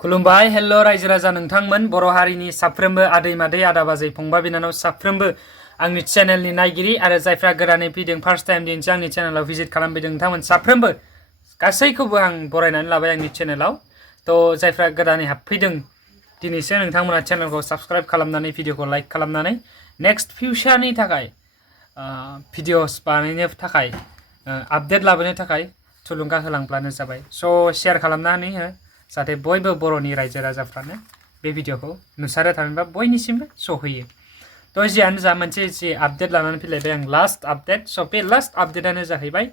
खुलुमबाय हेल्लो रायजो राजा नोंथांमोन बर' हारिनि साफ्रोमबो आदै मादै आदा बाजै फंबाय बिनानाव साफ्रोमबो आंनि चेनेलनि नायगिरि आरो जायफ्रा गोदानै फैदों फार्स्ट टाइम दिनैसो आंनि चेनेलाव भिजिट खालामफैदों नोंथांमोन साफ्रोमबो गासैखौबो आं बरायनानै लाबाय आंनि चेनेलाव। तो जायफ्रा गोदानै हाबफैदों दिनैसो नोंथांमोना चेनेलखौ साबस्क्राइब खालामनानै भिडिअखौ लाइक खालामनानै नेक्स्ट फिउचारनि थाखाय भिडिअस बानायनो थाखाय आपडेट लाबोनो थाखाय थुलुंगा होलांब्लानो जाबाय। स' शेयार खालामनानै हो जाहाथे बयबो बर'नि रायजो राजाफ्रानो बे भिडिअखौ नुसारो थामहिनबा बयनिसिमबो सहैयो। तो जियानो जा मोनसे जि आपडेट लानानै फैलायबाय आं लास्ट आपडेट। स' बे लास्ट आपडेटानो जाहैबाय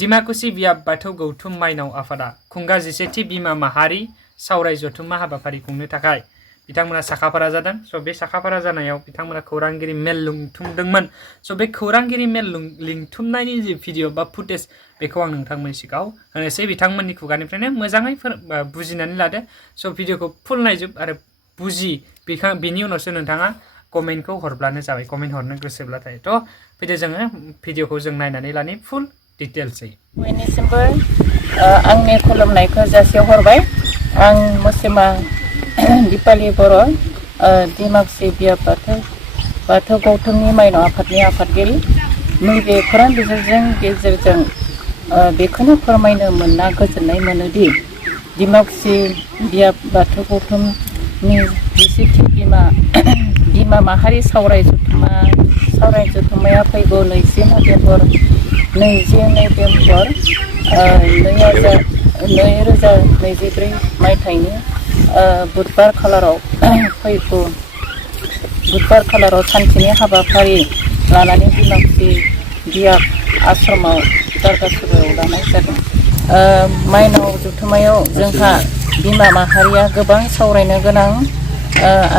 डिमाकुसि बियाब बाथौ गौथुम माइनाव आफादा खुंगा 11थि बिमा माहारि सावराय जथुम्मा हाबाफारि खुंनो थाखाय बिथांमोना साखाफारा जादों। स' बे साखाफारा जानायाव बिथांमोना खौरांगिरि मेल लिंथुमदोंमोन। स' बे खौरांगिरि मेल लिंथुमनायनि जि भिडिअ बा फुटेज बेखौ आं नोंथांमोननि सिगाङाव होनोसै बिथांमोननि खुगानिफ्रायनो मोजाङै बुजिनानै लादो। स' भिडिअखौ फुल नायजोब आरो बुजि बेनि उनावसो नोंथाङा कमेन्टखौ हरब्लानो जाबाय, कमेन्ट हरनो गोसोब्लाथाय। थ' फैदो जोङो भिडिअखौ जों नायनानै लानि फुल डिटेल्सै। बयनिसिमबो आंनि खुलुमनायखौ जासिहरबाय। आं मुस्लिमा दिपालि बर' डिमाकुसि बियाब बाथौ गौथुमनि माइनाव आफादनि आफादगिरि। नैबे खौरां बिजोंजों गेजेरजों बेखौनो फोरमायनो मोनना गोजोननाय मोनोदि डिमाकुसि बियाब बाथौ गौथुमनि 11थि बिमा माहारि सावराय जथुम्माया फैगौ 20 नभेम्बर 2024 मायथाइनि बुधबार खालाराव सानसेनि हाबाफारि लानानै डिमाकुसि बियाब आश्रमाव दारगासुरायाव लानाय जादों। माइनाव जथुम्मायाव जोंहा बिमा माहारिया गोबां सावरायनो गोनां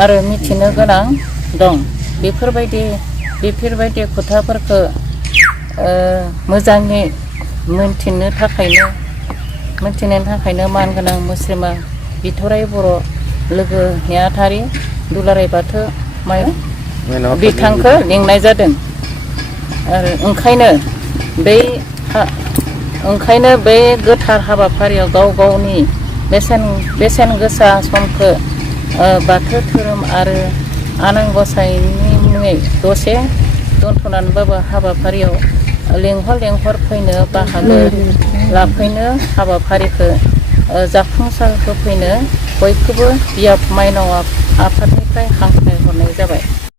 आरो मिथिनो गोनां दं। बेफोरबायदि खोथाफोरखौ मोजाङै मोनथिनो थाखायनो मानगोनां मुस्लिमा बिथराइ बर' लोगो नेहाथारि दुलाराय बाथौ माइनाव बिथांखौ लिंनाय जादों। आरो ओंखायनो बे गोथार हाबाफारियाव गाव गावनि बेसेन गोसा समखौ बाथौ धोरोम आरो आनान गसाइनि मुङै दसे दोनथ'नानैबाबो हाबाफारियाव लेंहर फैनो बाहागो लाफैनो हाबाफारिखौ जाफुंसार होफैनो बयखौबो बियाब माइनाव आफादनिफ्राय हांख्राय हरनाय जाबाय।